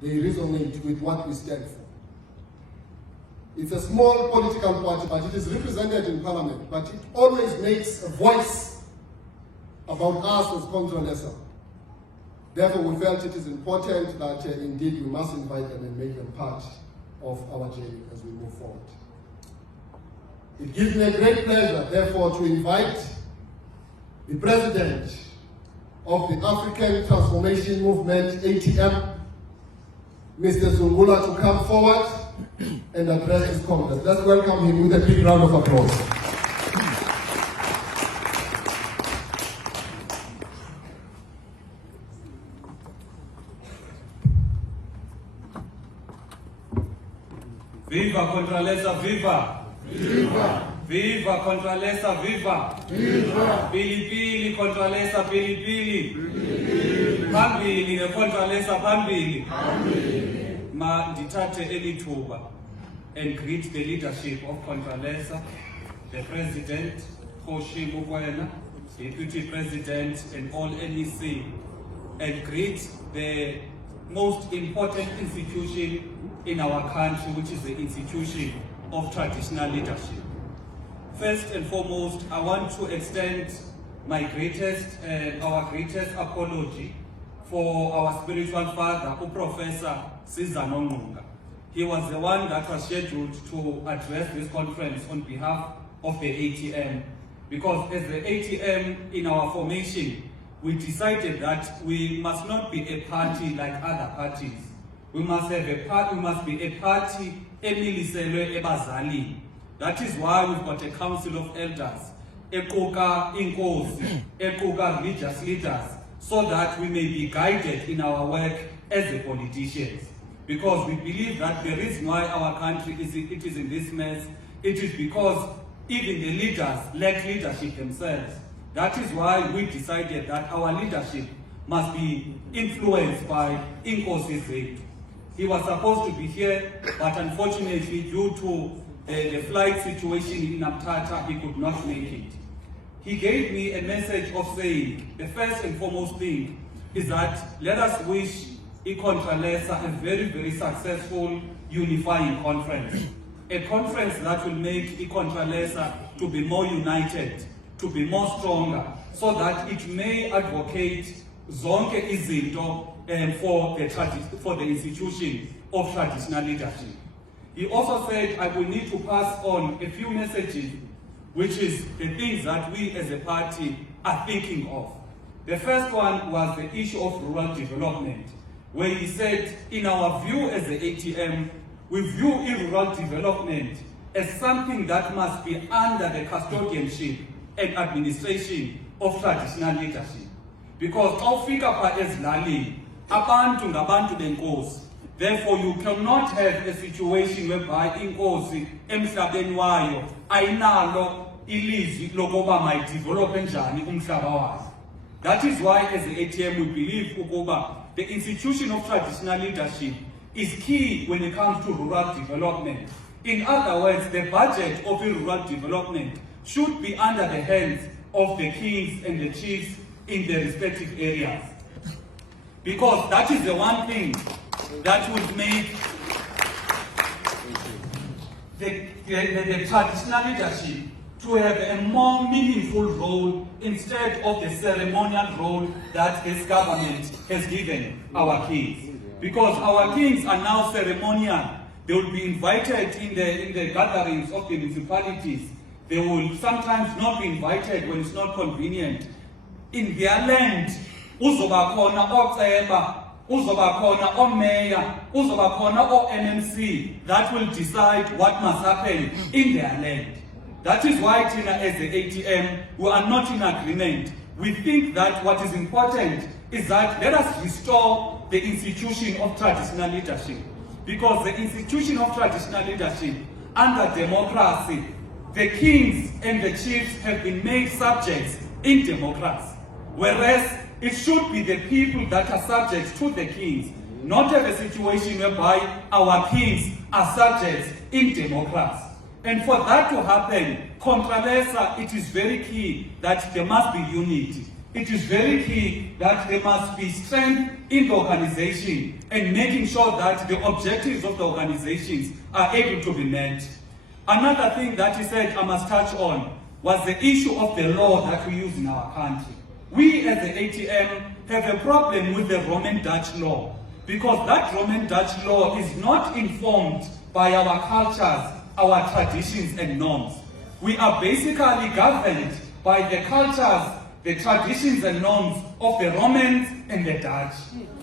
they resonate with what we stand for. It's a small political party, but it is represented in Parliament, but it always makes a voice about us as Contralesa. Therefore, we felt it is important that indeed we must invite them and make them part of our journey as we move forward. It gives me a great pleasure, therefore, to invite the President of the African Transformation Movement, ATM, Mr. Zungula, to come forward and address this conference. Let's welcome him with a big round of applause. Viva Contralesa, viva! Viva! Viva Contralesa, viva! Viva! Pili pili Contralesa, pili pili! Phambili neContralesa phambili! Ma ndithathe elithuba and greet the leadership of Contralesa, the President, Khoshi Mukwena, Deputy President and all NEC, and greet the most important institution in our country, which is the institution of traditional leadership. First and foremost, I want to extend my our greatest apology for our spiritual father, Professor Sizanongunga. He was the one that was scheduled to address this conference on behalf of the ATM, because as the ATM in our formation, we decided that we must not be a party like other parties. We must have a party, we must be a party emiliselwe ebazali. That is why we've got a council of elders, equoka inkosi, equoka religious leaders, so that we may be guided in our work as the politicians. Because we believe that the reason why our country is in this mess, it is because even the leaders lack leadership themselves. That is why we decided that our leadership must be influenced by Inkosi Zethu. He was supposed to be here, but unfortunately, due to the flight situation in Namtata, he could not make it. He gave me a message of saying, the first and foremost thing is that let us wish Contralesa a very, very successful unifying conference. A conference that will make Contralesa to be more united, to be more stronger, so that it may advocate zonke izinto for the institution of traditional leadership. He also said I will need to pass on a few messages, which is the things that we as a party are thinking of. The first one was the issue of rural development, where he said, in our view as the ATM, we view rural development as something that must be under the custodianship and administration of traditional leadership. Because awufika pha ezilalini, abantu ngabantu benkosi. Therefore, you cannot have a situation whereby inkosi emhlabeni wayo ayinalo ilizwi lokuba mayidevelop njani umhlaba wayo. That is why as the ATM we believe ukuba the institution of traditional leadership is key when it comes to rural development. In other words, the budget of rural development should be under the hands of the kings and the chiefs in the respective areas. Because that is the one thing that would make the traditional leadership to have a more meaningful role instead of the ceremonial role that this government has given our kings. Because our kings are now ceremonial. They will be invited in the gatherings of the municipalities. They will sometimes not be invited when it's not convenient. In their land, uzoba khona oceba, uzoba khona omeya, uzoba khona o-NMC that will decide what must happen in their land. That is why Tina, as the ATM, we are not in agreement. We think that what is important is that let us restore the institution of traditional leadership. Because the institution of traditional leadership, under democracy, the kings and the chiefs have been made subjects in democracy. Whereas it should be the people that are subject to the kings, not have a situation whereby our kings are subjects in democracy. And for that to happen, Contralesa, it is very key that there must be unity. it is very key that there must be strength in the organization and making sure that the objectives of the organizations are able to be met. Another thing that he said I must touch on was the issue of the law that we use in our country. We as the ATM have a problem with the Roman Dutch law because that Roman Dutch law is not informed by our cultures, our traditions and norms. We are basically governed by the cultures, the traditions and norms of the Romans and the Dutch.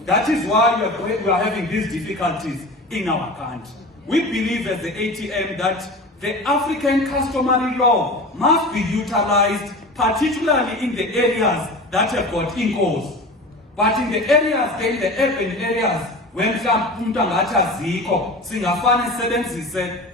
That is why we are having these difficulties in our country. We believe as the ATM that the African customary law must be utilized, particularly in the areas that have got inkosi. But in the areas, in the urban areas, when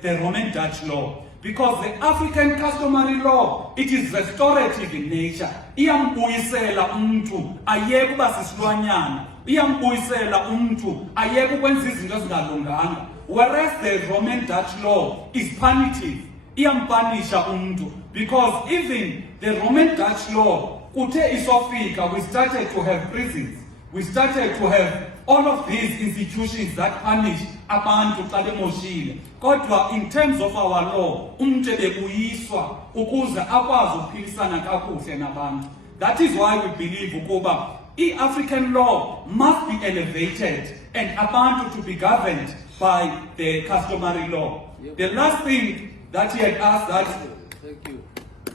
the Roman Dutch law. Because the African customary law, it is restorative in nature. Iyambuyisela umuntu ayeke uba sisilwanyana. Iyambuyisela umuntu ayeke ukwenza izinto ezingalunganga. Whereas the Roman Dutch law is punitive. Iyampunisha umuntu. Because even the Roman Dutch law, kuthe isofika, we started to have prisons. We started to have all of these institutions that punish abantu xa bemoshile. Kodwa in terms of our law, umuntu ebuyiswa ukuze akwazi ukuphilisana kakuhle nabantu. That is why we believe ukuba African law must be elevated and abantu to be governed by the customary law. The last thing that he had asked that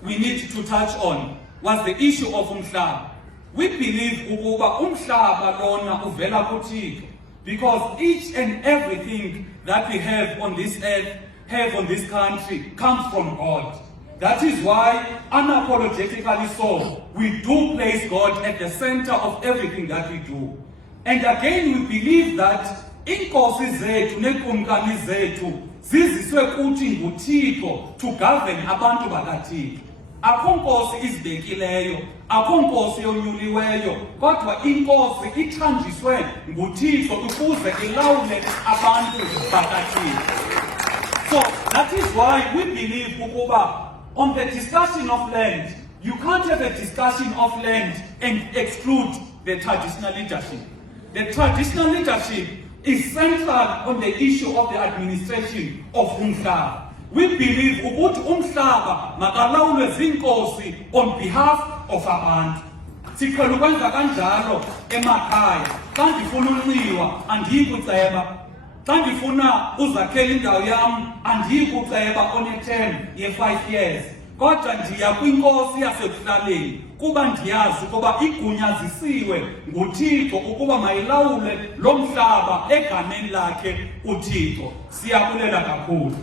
we need to touch on was the issue of umhlaba. We believe ukuba umhlaba lona uvela kuThixo because each and everything that we have on this earth, have on this country, comes from God. That is why, unapologetically so, we do place God at the center of everything that we do. And again, we believe that inkosi zethu nekumkani zethu ziziswe kuthi nguThixo to govern abantu bakaThixo. Akho nkosi izibekileyo, akho nkosi yonyuliweyo, kodwa inkosi ithanjiswe nguThixo ukuze ilawule abantu bakaThixo. So that is why we believe ukuba on the discussion of land, you can't have a discussion of land and exclude the traditional leadership. The traditional leadership is central on the issue of the administration of umhlaba. We believe ukuthi umhlaba makalawulwe zinkosi on behalf of abantu. Siqhela ukwenza kanjalo emakhaya. Xa ndifuna unxiwa andiyikuceba. Xa ndifuna uzakhela indawo yami andiyikuceba on a term ye-5 years. Kodwa ndiya kwinkosi yasekuhlaleni kuba ndiyazi ukuba igunyazisiwe nguThixo ukuba mayilawule lo mhlaba egameni lakhe uThixo. Siyabulela kakhulu.